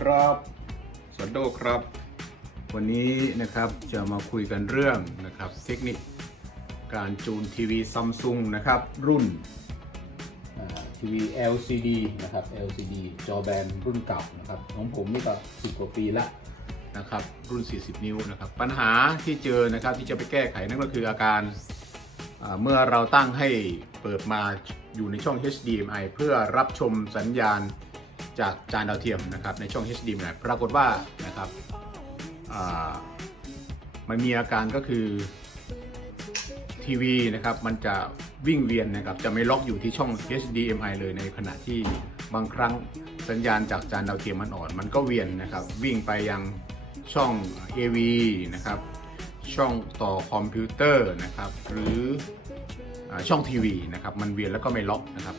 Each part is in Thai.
ครับสวัสดีครับ วันนี้นะครับจะมาคุยกันเรื่องนะครับเทคนิคการจูนทีวีซัมซุงนะครับรุ่นทีวี LCD นะครับ LCD จอแบนรุ่นเก่านะครับของผมนี่ก็10กว่าปีละนะครับรุ่น 40 นิ้วนะครับปัญหาที่เจอนะครับที่จะไปแก้ไขนั่นก็คืออาการเมื่อเราตั้งให้เปิดมาอยู่ในช่อง HDMI เพื่อรับชมสัญญาณ จากจานดาวเทียมนะครับในช่อง HD นะปรากฏว่านะครับมันมีอาการก็คือทีวีนะครับมันจะวิ่งเวียนนะครับจะไม่ล็อกอยู่ที่ช่อง HDMI เลยในขณะที่บางครั้งสัญญาณจากจานดาวเทียมมันอ่อน มันก็เวียนนะครับวิ่งไปยังช่อง AV นะครับช่องต่อคอมพิวเตอร์นะครับหรือช่องทีวีนะครับมันเวียนแล้วก็ไม่ล็อกนะครับ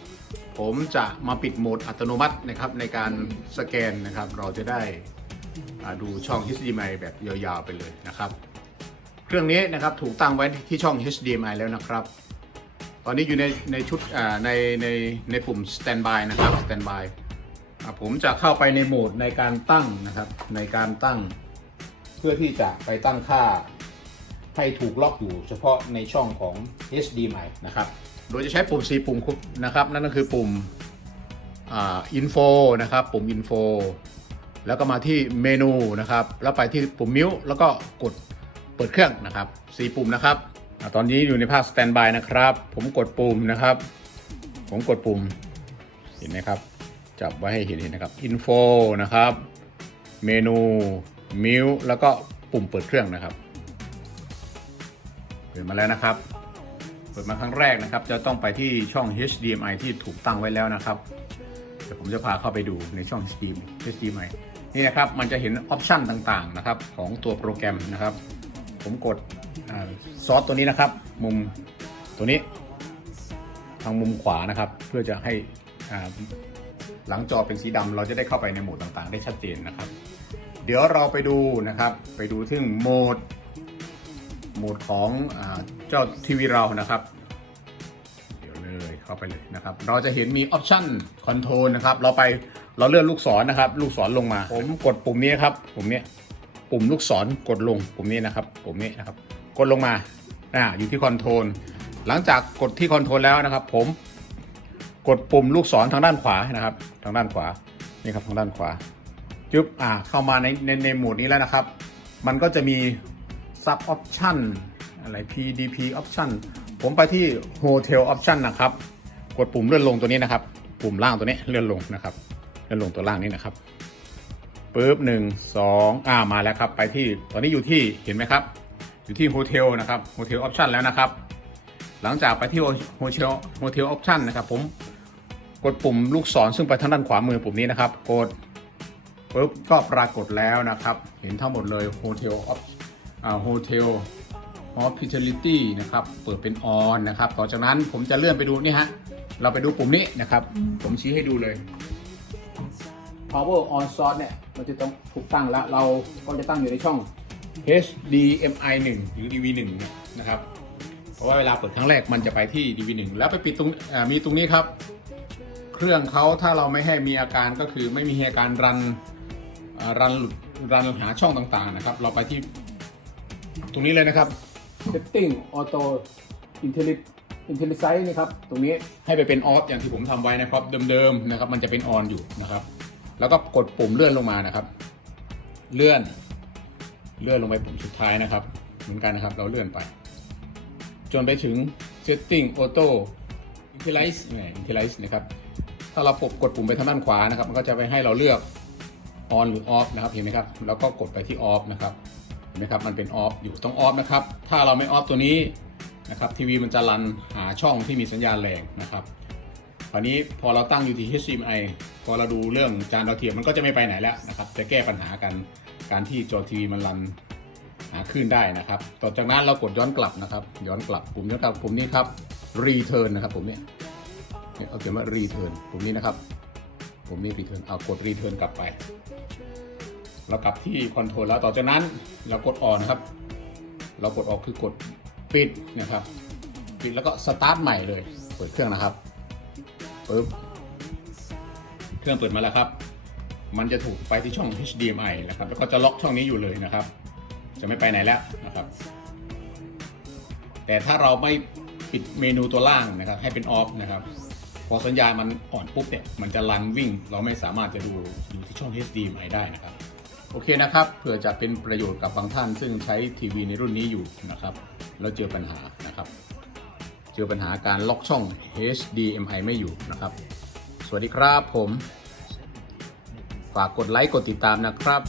ผมจะมาปิดโหมดอัตโนมัตินะครับในการสแกนนะครับ เราจะได้ดูช่อง HDMI แบบยาวๆไปเลยนะครับ เครื่องนี้นะครับถูกตั้งไว้ที่ช่อง HDMI แล้วนะครับ ตอนนี้อยู่ในในชุดในในในปุ่ม standby นะครับ standby ผมจะเข้าไปในโหมดในการตั้งนะครับ ในการตั้งเพื่อที่จะไปตั้งค่าให้ถูกล็อกอยู่เฉพาะในช่องของ HDMI นะครับ โดยจะใช้ปุ่ม 4 ปุ่มคุนะครับ นั่นก็คือปุ่มอ่า info นะครับ ปุ่ม info แล้วก็มาที่เมนูนะครับ แล้วไปที่ปุ่มมิวแล้วก็กดเปิดเครื่องนะครับ 4 ปุ่มนะครับอตอนนี้อยู่ในภาค standby นะครับ ผมกดปุ่มนะครับ ผมกดปุ่ม เห็นไหมครับ จับไว้ให้เห็นเห็นนะครับ info นะครับ เมนูมิวแล้วก็ปุ่มเปิดเครื่องนะครับเปิดมาแล้วนะครับ เปิดมาครั้งแรกนะครับ จะต้องไปที่ช่อง HDMI ที่ถูกตั้งไว้แล้วนะครับ เดี๋ยวผมจะพาเข้าไปดูในช่อง HDMI HDMI นี่นะครับ มันจะเห็นออปชันต่างๆนะครับของตัวโปรแกรมนะครับ ผมกดอซอสตัวนี้นะครับ มุมตัวนี้ ทางมุมขวานะครับ เพื่อจะให้หลังจอเป็นสีดำเราจะได้เข้าไปในโหมดต่างๆ ได้ชัดเจนนะครับ เดี๋ยวเราไปดูนะครับ ไปดูที่โหมด โหมดของอเจ้าทีวีเรานะครับเดี๋ยวเลยเข้าไปเลยนะครับ เราจะเห็นมีออปชันคอนโทรลนะครับ เราไปเราเลื่อนลูกศรนะครับ ลูกศรลงมา ผมกดปุ่มนี้ครับปุ่มนี้ปุ่มลูกศรกดลงปุ่มนี้นะครับปุ่มนี้นะครับ กดลงมาอ่าอยู่ที่คอนโทรลหลังจากกดที่คอนโทรลแล้วนะครับ ผมกดปุ่มลูกศรทางด้านขวานะครับ ทางด้านขวานี่ครับทางด้านขวาจึ๊บอ่าเข้ามาในในในโหมดนี้แล้วนะครับ มันก็จะมี sub option อะไร PDP option ผมไปที่ hotel option นะครับ กดปุ่มเลื่อนลงตัวนี้นะครับ ปุ่มล่างตัวนี้เลื่อนลงนะครับ เลื่อนลงตัวล่างนี้นะครับปึ๊บหนึ่งสองอ่ามาแล้วครับ ไปที่ตอนนี้อยู่ที่เห็นไหมครับ อยู่ที่ hotel นะครับ hotel option แล้วนะครับ หลังจากไปที่ hotel hotel option นะครับ ผมกดปุ่มลูกศรซึ่งไปทางด้านขวามือปุ่มนี้นะครับ กดปุ๊บก็ปรากฏแล้วนะครับ เห็นทั้งหมดเลย hotel op อ่า hotel hospitality นะครับ เปิดเป็น on นะครับ ต่อจากนั้นผมจะเลื่อนไปดูนี่ฮะ เราไปดูปุ่มนี้นะครับ ผมชี้ให้ดูเลย power on source เนี่ย มันจะต้องถูกตั้งแล้ว เราก็จะตั้งอยู่ในช่อง HDMI 1 หรือ DV 1เนี่ยนะครับ เพราะว่าเวลาเปิดครั้งแรกมันจะไปที่ DV 1แล้วไปปิดตรงอ่ามีตรงนี้ครับ เครื่องเขาถ้าเราไม่ให้มีอาการก็คือไม่มีอาการรันอ่ารันหลุดรันหาช่องต่างๆนะครับ เราไปที่ ตรงนี้เลยนะครับ setting auto intelligence intelligence นะครับ ตรงนี้ให้ไปเป็น off อย่างที่ผมทำไว้นะครับเดิมๆนะครับ มันจะเป็น on อยู่นะครับ แล้วก็กดปุ่มเลื่อนลงมานะครับ เลื่อน เลื่อนลงไปปุ่มสุดท้ายนะครับ เหมือนกันนะครับ เราเลื่อนไป จนไปถึง setting auto intelligence เนี่ย intelligence นะครับถ้าเราปกกดปุ่มไปทางด้านขวานะครับ มันก็จะไปให้เราเลือก on หรือ off นะครับ เห็นไหมครับ แล้วก็กดไปที่ off นะครับ เห็นไหมครับมันเป็น off อยู่ต้อง off นะครับ ถ้าเราไม่ off ตัวนี้นะครับทีวีมันจะรันหาช่องที่มีสัญญาณแรงนะครับคราวนี้พอเราตั้งอยู่ที่ HDMI พอเราดูเรื่องจานดาวเทียมมันก็จะไม่ไปไหนแล้วนะครับ จะแก้ปัญหากันการที่จอทีวีมันรันหาคลื่นได้นะครับ ต่อจากนั้นเรากดย้อนกลับนะครับ ย้อนกลับปุ่มย้อนกลับปุ่มนี้ครับ return นะครับผมเนี่ยเนี่ยเอาเขียนว่า return ปุ่มนี้นะครับผมนี่ return เอากด return กลับไป เรากลับที่คอนโทรลแล้วต่อจากนั้นเรากดออนนะครับ เรากดออกคือกดปิดนะครับ ปิดแล้วก็สตาร์ทใหม่เลย เปิดเครื่องนะครับปึ๊บเครื่องเปิดมาแล้วครับ มันจะถูกไปที่ช่อง HDMI นะครับ แล้วก็จะล็อกช่องนี้อยู่เลยนะครับ จะไม่ไปไหนแล้วนะครับ แต่ถ้าเราไม่ปิดเมนูตัวล่างนะครับ ให้เป็นออฟนะครับพอสัญญาณมันอ่อนปุ๊บเนี่ย มันจะรันวิ่ง เราไม่สามารถจะดูดูที่ช่อง HDMI ได้นะครับ โอเคนะครับเผื่อจะเป็นประโยชน์กับบางท่าน ซึ่งใช้ทีวีในรุ่นนี้อยู่นะครับ แล้วเจอปัญหานะครับ เจอปัญหาการล็อกช่อง HDMI ไม่อยู่นะครับ สวัสดีครับผม ฝากกดไลค์กดติดตามนะครับ